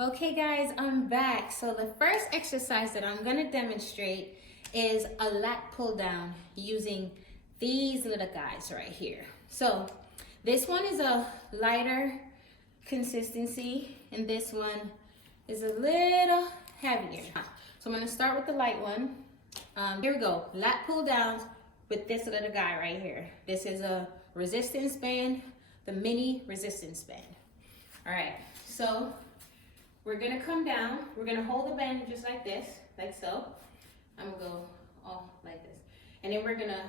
Okay guys, I'm back. So the first exercise that I'm gonna demonstrate is a lat pull down using these little guys right here. So this one is a lighter consistency and this one is a little heavier. So I'm gonna start with the light one. Here we go, lat pull downs with this little guy right here. This is a resistance band, the mini resistance band. All right, so we're gonna come down, we're gonna hold the band just like this, like so. I'm gonna go all like this. And then we're gonna,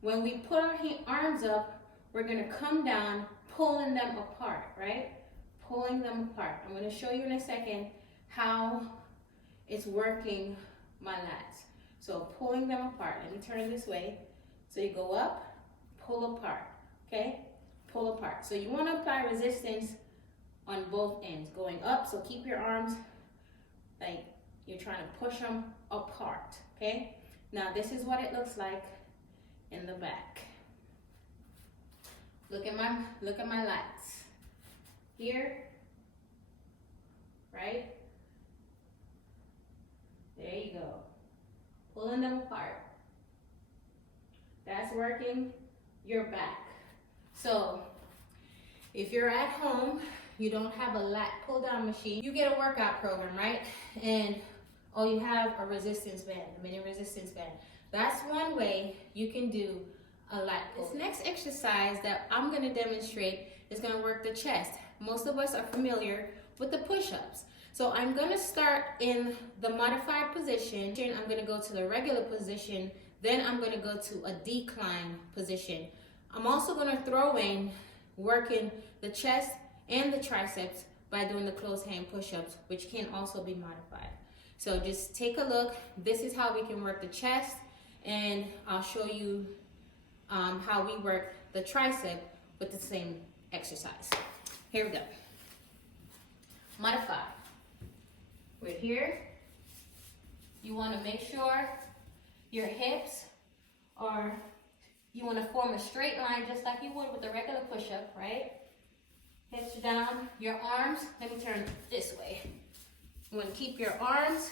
when we put our arms up, we're gonna come down, pulling them apart, right? Pulling them apart. I'm gonna show you in a second how it's working my lats. So pulling them apart, let me turn it this way. So you go up, pull apart, okay? Pull apart. So you wanna apply resistance on both ends, going up, so keep your arms like you're trying to push them apart, okay? Now this is what it looks like in the back. Look at my lats. Here, right? There you go. Pulling them apart. That's working your back. So if you're at home, you don't have a lat pull down machine, you get a workout program, right? And you have a resistance band, a mini resistance band. That's one way you can do a lat pull. This next exercise that I'm gonna demonstrate is gonna work the chest. Most of us are familiar with the push-ups. So I'm gonna start in the modified position. I'm gonna go to the regular position, then I'm gonna go to a decline position. I'm also gonna throw in working the chest and the triceps by doing the closed hand push-ups, which can also be modified. So just take a look. This is how we can work the chest, and I'll show you how we work the tricep with the same exercise. Here we go. Modify. We're here. You want to make sure your hips are, you want to form a straight line just like you would with a regular push-up, right? Hips down, your arms, let me turn this way. You want to keep your arms,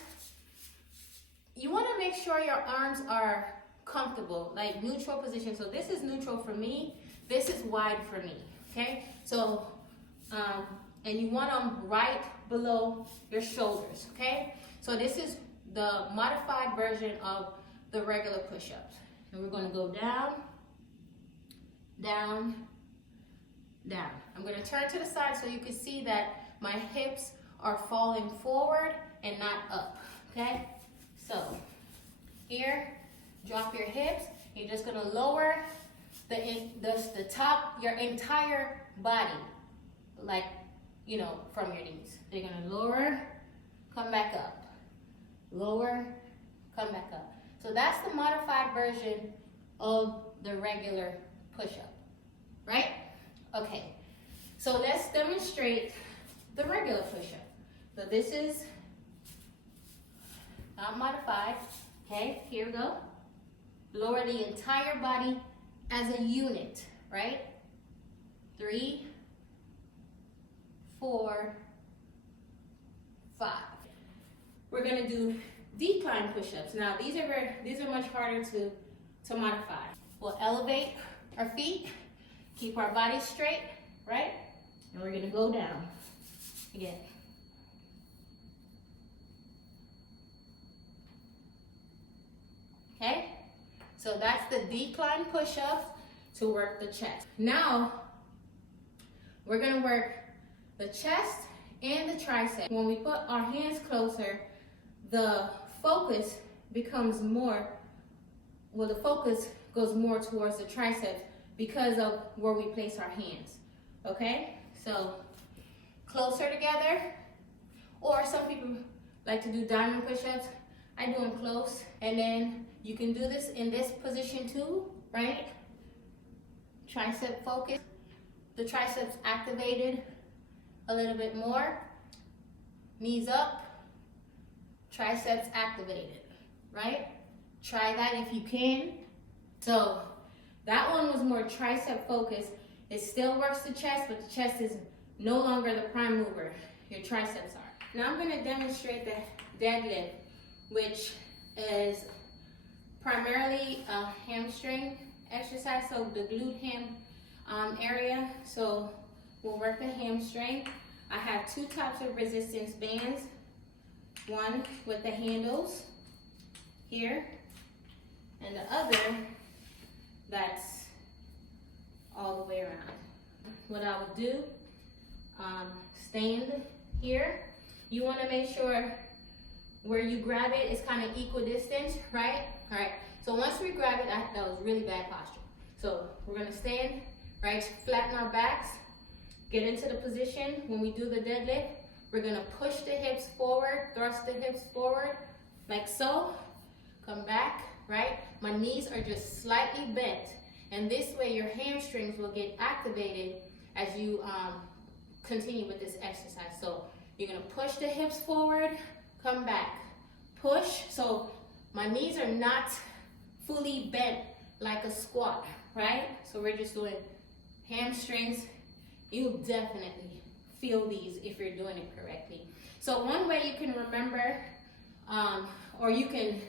you want to make sure your arms are comfortable, like neutral position. So this is neutral for me, this is wide for me, okay? So, and you want them right below your shoulders, okay? So this is the modified version of the regular push-ups. And we're going to go down, down, down. I'm going to turn to the side so you can see that my hips are falling forward and not up, okay? So here, drop your hips. You're just going to lower the top, your entire body, like, you know, from your knees. You're going to lower, come back up, lower, come back up. So that's the modified version of the regular push-up, right? Okay, so let's demonstrate the regular push-up. So this is not modified, okay? Here we go. Lower the entire body as a unit, right? 3, 4, 5. We're gonna do decline push-ups. Now these are much harder to modify. We'll elevate our feet, keep our body straight, right? And we're gonna go down again. Okay? So that's the decline push-ups to work the chest. Now, we're gonna work the chest and the tricep. When we put our hands closer, the focus becomes more, well, the focus goes more towards the triceps because of where we place our hands, okay? So closer together, or some people like to do diamond push-ups. I do them close, and then you can do this in this position too, right? Tricep focus, the triceps activated a little bit more, knees up, triceps activated, right? Try that if you can. So that one was more tricep focused. It still works the chest, but the chest is no longer the prime mover. Your triceps are. Now I'm gonna demonstrate the deadlift, which is primarily a hamstring exercise, so the glute ham area. So we'll work the hamstring. I have two types of resistance bands. One with the handles here, and the other that's all the way around. What I would do, stand here. You want to make sure where you grab it is kind of equidistant, right? All right, so once we grab it, that was really bad posture. So we're gonna stand, right, flatten our backs, get into the position. When we do the deadlift, we're gonna push the hips forward, thrust the hips forward, like so. Come back, right? My knees are just slightly bent. And this way your hamstrings will get activated as you continue with this exercise. So you're gonna push the hips forward, come back, push. So my knees are not fully bent like a squat, right? So we're just doing hamstrings. You'll definitely feel these if you're doing it correctly. So one way you can remember, or you can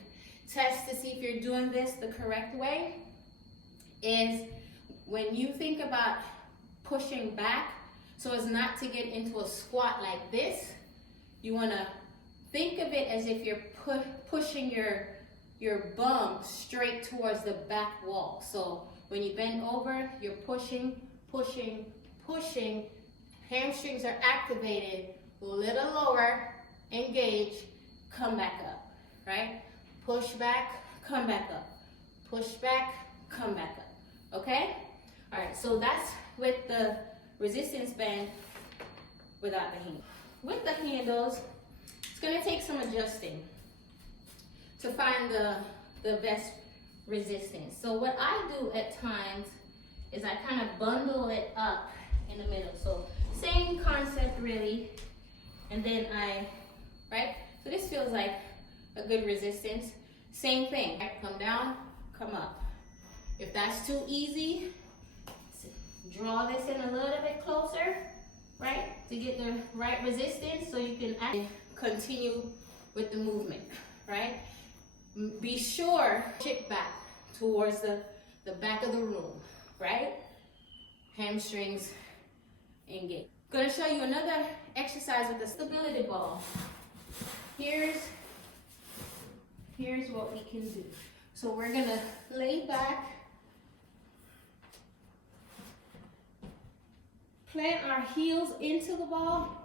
test to see if you're doing this the correct way, is when you think about pushing back, so as not to get into a squat like this, you want to think of it as if you're pushing your bum straight towards the back wall. So when you bend over, you're pushing, pushing, pushing. Hamstrings are activated, a little lower, engage, come back up, right? Push back, come back up. Push back, come back up, okay? All right, so that's with the resistance band without the handle. With the handles, it's gonna take some adjusting to find the best resistance. So what I do at times is I kind of bundle it up in the middle. So same concept really, and then right? So this feels like a good resistance. Same thing, right? Come down, come up. If that's too easy, draw this in a little bit closer, right? To get the right resistance so you can continue with the movement, right? Be sure, kick back towards the back of the room, right? Hamstrings engage. Gonna show you another exercise with the stability ball. Here's what we can do. So we're gonna lay back, plant our heels into the ball.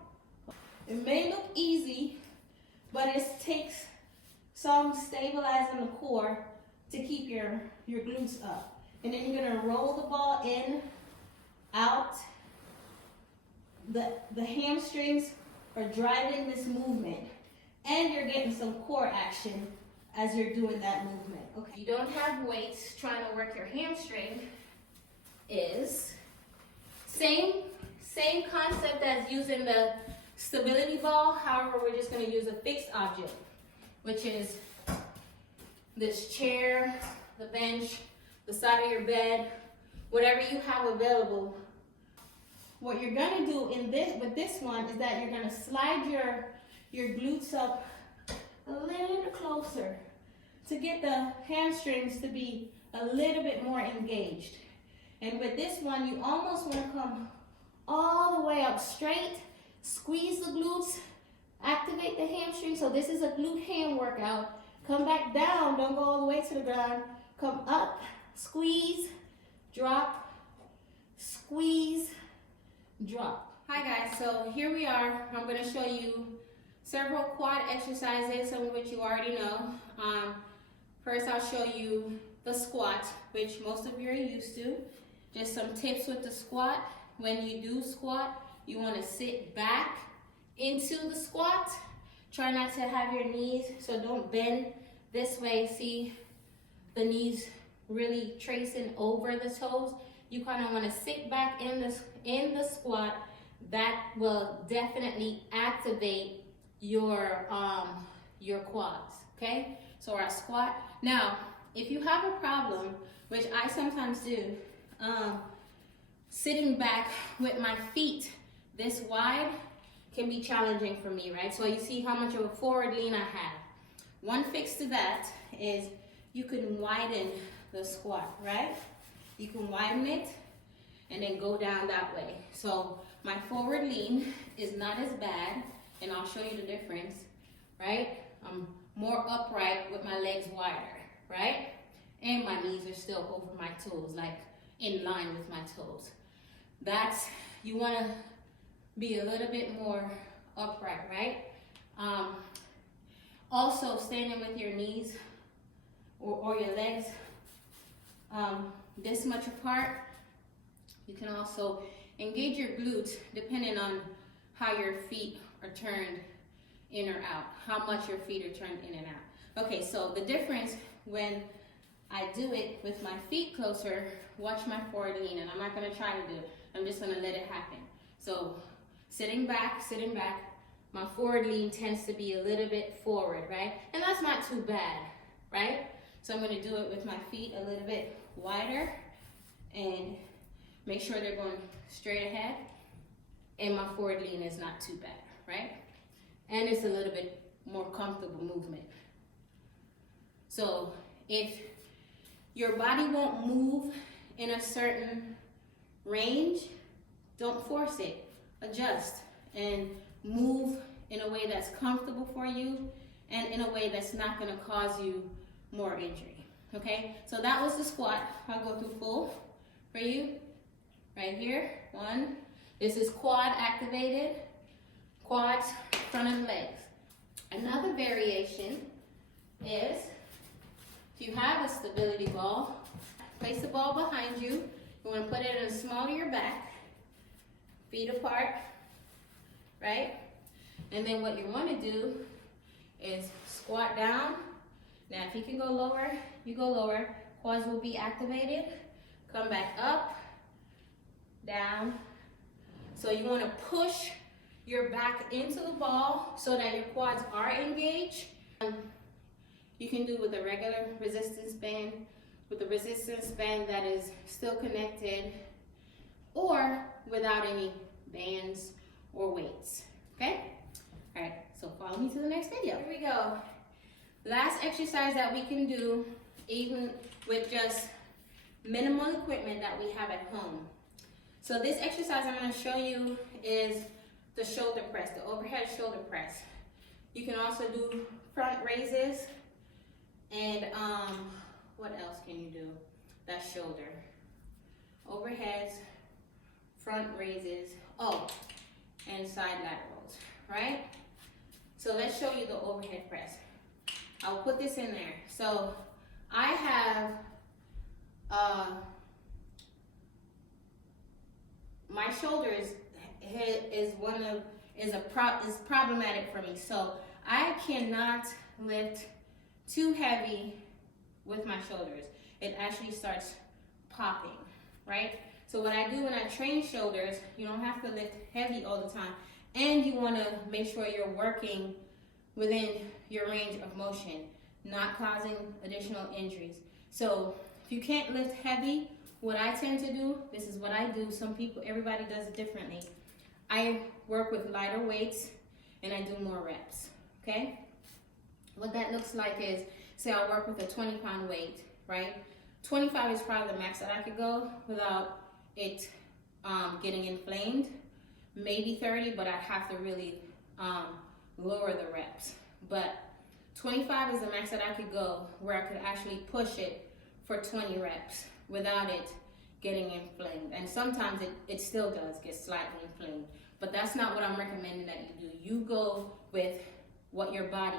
It may look easy, but it takes some stabilizing the core to keep your glutes up. And then you're gonna roll the ball in, out. The hamstrings are driving this movement, and you're getting some core action as you're doing that movement. Okay, you don't have weights trying to work your hamstring. Is same concept as using the stability ball. However, we're just going to use a fixed object, which is this chair, the bench, the side of your bed, whatever you have available. What you're gonna do with this one is that you're gonna slide your glutes up a little closer to get the hamstrings to be a little bit more engaged. And with this one, you almost wanna come all the way up straight, squeeze the glutes, activate the hamstring. So this is a glute ham workout. Come back down, don't go all the way to the ground. Come up, squeeze, drop, squeeze, drop. Hi guys, so here we are. I'm going to show you several quad exercises, some of which you already know. First I'll show you the squat, which most of you are used to. Just some tips with the squat. When you do squat, you want to sit back into the squat. Try not to have your knees, so don't bend this way. See the knees really tracing over the toes. You kind of want to sit back in the squat. That will definitely activate your quads, okay? So our squat. Now, if you have a problem, which I sometimes do, sitting back with my feet this wide can be challenging for me, right? So you see how much of a forward lean I have. One fix to that is you can widen the squat, right? You can widen it and then go down that way. So my forward lean is not as bad, and I'll show you the difference, right? I'm more upright with my legs wider, right? And my knees are still over my toes, like in line with my toes. That's, you wanna be a little bit more upright, right? Also, standing with your knees or your legs this much apart, you can also engage your glutes depending on how your feet are turned in or out, how much your feet are turned in and out. Okay, so the difference when I do it with my feet closer, watch my forward lean, and I'm not gonna try to do it, I'm just gonna let it happen. So sitting back, my forward lean tends to be a little bit forward, right? And that's not too bad, right? So I'm gonna do it with my feet a little bit wider and make sure they're going straight ahead, and my forward lean is not too bad, right? And it's a little bit more comfortable movement. So if your body won't move in a certain range, don't force it. Adjust and move in a way that's comfortable for you and in a way that's not gonna cause you more injury, okay? So that was the squat. I'll go through full for you. Right here, 1. This is quad activated, quads, front of legs. Another variation is, if you have a stability ball, place the ball behind you. You wanna put it in the small of your back, feet apart, right? And then what you wanna do is squat down. Now if you can go lower, you go lower. Quads will be activated. Come back up, down. So you want to push your back into the ball so that your quads are engaged. You can do with a regular resistance band, with a resistance band that is still connected, or without any bands or weights, okay? All right, so follow me to the next video. Here we go. Last exercise that we can do, even with just minimal equipment that we have at home. So this exercise I'm going to show you is the shoulder press, the overhead shoulder press. You can also do front raises, and what else can you do? That's shoulder. Overheads, front raises, and side laterals, right? So let's show you the overhead press. I'll put this in there. So I have my shoulders is problematic for me. So I cannot lift too heavy with my shoulders. It actually starts popping, right? So what I do when I train shoulders, you don't have to lift heavy all the time, and you want to make sure you're working within your range of motion, not causing additional injuries. So if you can't lift heavy, what I tend to do, this is what I do. Everybody does it differently. I work with lighter weights and I do more reps, okay? What that looks like is, say I work with a 20-pound weight, right? 25 is probably the max that I could go without it getting inflamed. Maybe 30, but I'd have to really lower the reps. But 25 is the max that I could go where I could actually push it for 20 reps without it getting inflamed. And sometimes it still does get slightly inflamed, but that's not what I'm recommending that you do. You go with what your body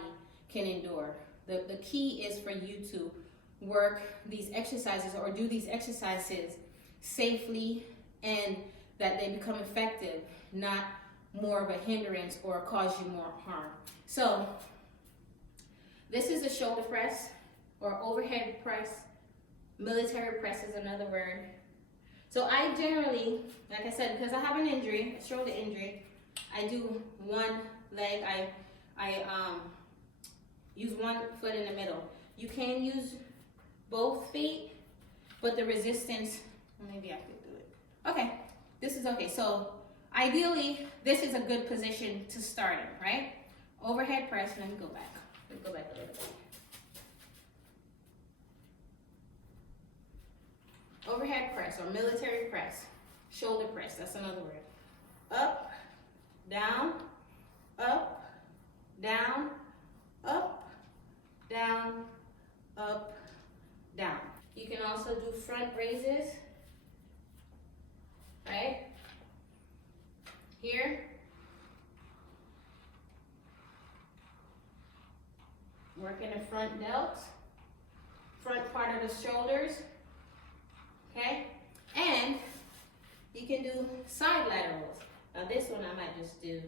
can endure. The key is for you to work these exercises or do these exercises safely and that they become effective, not more of a hindrance or cause you more harm. So this is a shoulder press or overhead press. Military press is another word. So I generally, like I said, because I have an injury, a shoulder injury, I do one leg. I use one foot in the middle. You can use both feet, but the resistance, maybe I could do it. Okay, this is okay. So ideally, this is a good position to start in, right? Overhead press, let me go back. Let me go back a little bit. Overhead press or military press, shoulder press, that's another word. Up, down, up, down, up, down, up, down. You can also do front raises, right? Here. Working the front delts, front part of the shoulders, okay? And you can do side laterals. Now this one I might just do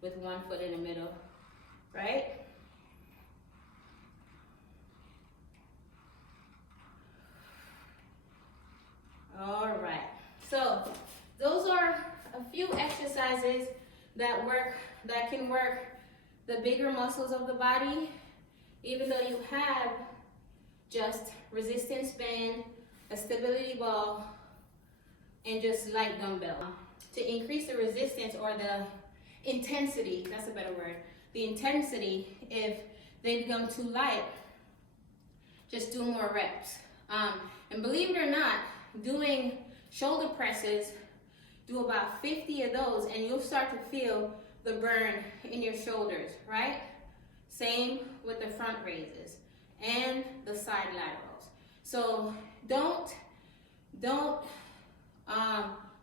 with one foot in the middle, right? All right, so those are a few exercises that can work the bigger muscles of the body, even though you have just resistance band, a stability ball, and just light dumbbell. To increase the resistance or the intensity, that's a better word, the intensity, if they become too light, just do more reps. And believe it or not, doing shoulder presses, do about 50 of those and you'll start to feel the burn in your shoulders, right? Same with the front raises and the side laterals. So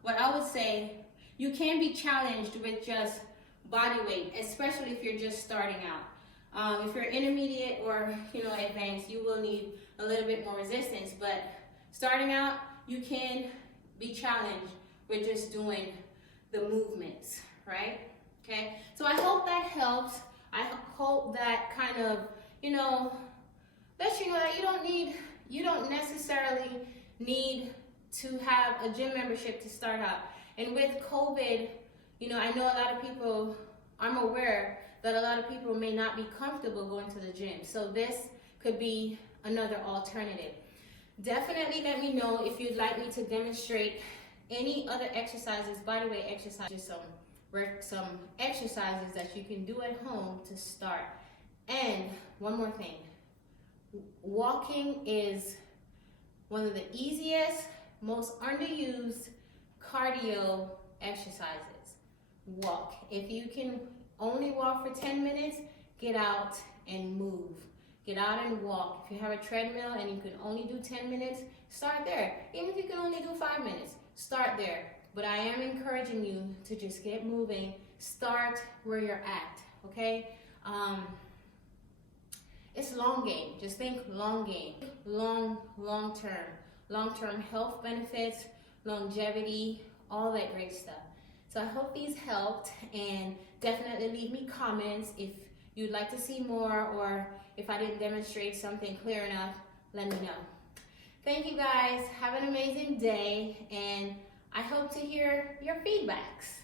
what I would say, you can be challenged with just body weight, especially if you're just starting out. If you're intermediate or advanced, you will need a little bit more resistance, but starting out, you can be challenged with just doing the movements, right? Okay, so I hope that helps. I hope that kind of, lets you know that you don't necessarily need to have a gym membership to start out. And with COVID, I know a lot of people, I'm aware that a lot of people may not be comfortable going to the gym. So this could be another alternative. Definitely let me know if you'd like me to demonstrate any other exercises, bodyweight exercises, some exercises that you can do at home to start. And one more thing, walking is one of the easiest, most underused cardio exercises. Walk. If you can only walk for 10 minutes, get out and move. Get out and walk. If you have a treadmill and you can only do 10 minutes, start there. Even if you can only do 5 minutes, start there. But I am encouraging you to just get moving. Start where you're at, okay? It's long game. Just think long game. Long term. Long-term health benefits, longevity, all that great stuff. So I hope these helped, and definitely leave me comments if you'd like to see more, or if I didn't demonstrate something clear enough, let me know. Thank you guys. Have an amazing day, and I hope to hear your feedbacks.